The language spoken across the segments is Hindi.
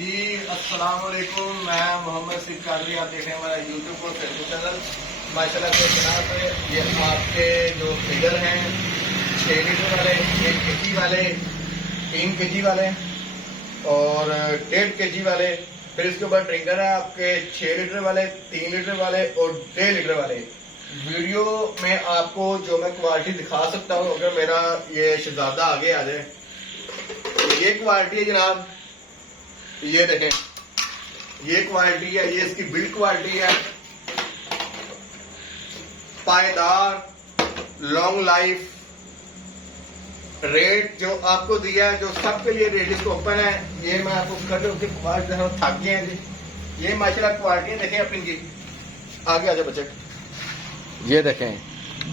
जी अस्सलाम वालेकुम। मैं मोहम्मद सिद्दीक कादरी, आप देख रहे हैं हमारा यूट्यूब और फेसबुक चैनल। माशाल्लाह से जनाब, ये आपके जो फिगर हैं 6 लीटर वाले, 1 केजी वाले, 3 केजी वाले और 1.5 केजी वाले, फिर इसके ऊपर ट्रिंगर है आपके 6 लीटर वाले, 3 लीटर वाले और 1.5 लीटर वाले। वीडियो में आपको जो मैं क्वालिटी दिखा सकता हूँ, अगर मेरा ये शहजादा आगे आ जाए, ये क्वालिटी है जनाब, ये देखें, ये क्वालिटी है, ये इसकी बिल्ड क्वालिटी है, पायदार, लॉन्ग लाइफ। रेट जो आपको दिया है, जो सबके लिए रेट इसको ओपन है, ये मैं आपको कर दूं, क्वालिटी थक गए हैं जी। ये माशाल्लाह क्वालिटी देखें अपनी जी। आगे आ जाए बच्चे, ये देखें,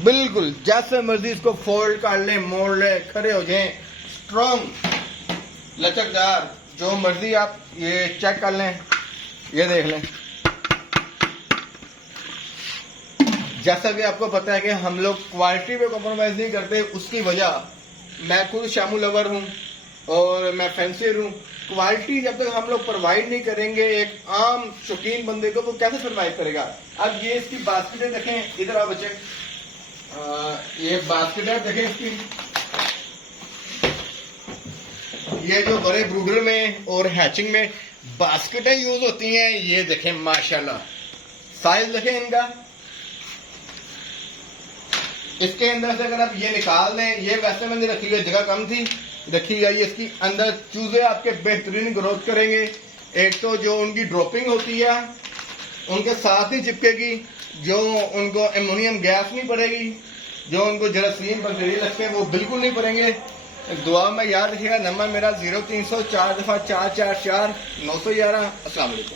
बिल्कुल जैसे मर्जी इसको फोल्ड कर ले, मोड़ ले, खड़े हो जाएं, स्ट्रॉन्ग, लचकदार, जो मर्जी आप ये चेक कर लें, ये देख लें। जैसा कि आपको पता है कि हम लोग क्वालिटी पे कॉम्प्रोमाइज नहीं करते, उसकी वजह, मैं खुद शामू लवर हूँ और मैं फैंसियर हूँ। क्वालिटी जब तक हम लोग प्रोवाइड नहीं करेंगे एक आम शौकीन बंदे को, वो कैसे सर्वाइव करेगा। अब ये इसकी बास्केटें देखें, इधर आओ बच्चे, ये बास्केट है देखें इसकी, ये जो बड़े ब्रूडर में और हैचिंग में बास्केटें यूज होती हैं, ये देखें माशाल्लाह, साइज देखें इनका। इसके अंदर से अगर आप ये निकाल दें, ये वैसे मैंने रखी हुई, जगह कम थी, रखी गई, इसकी अंदर चूजे आपके बेहतरीन ग्रोथ करेंगे। एक तो जो उनकी ड्रॉपिंग होती है उनके साथ ही चिपकेगी, जो उनको एमोनियम गैस नहीं पड़ेगी, जो उनको जरासीम बैक्टीरिया लगते हैं वो बिल्कुल नहीं पड़ेंगे। दुआ में याद रखिएगा, नंबर मेरा 0300 4 दफा 444 911। अस्सलाम वालेकुम।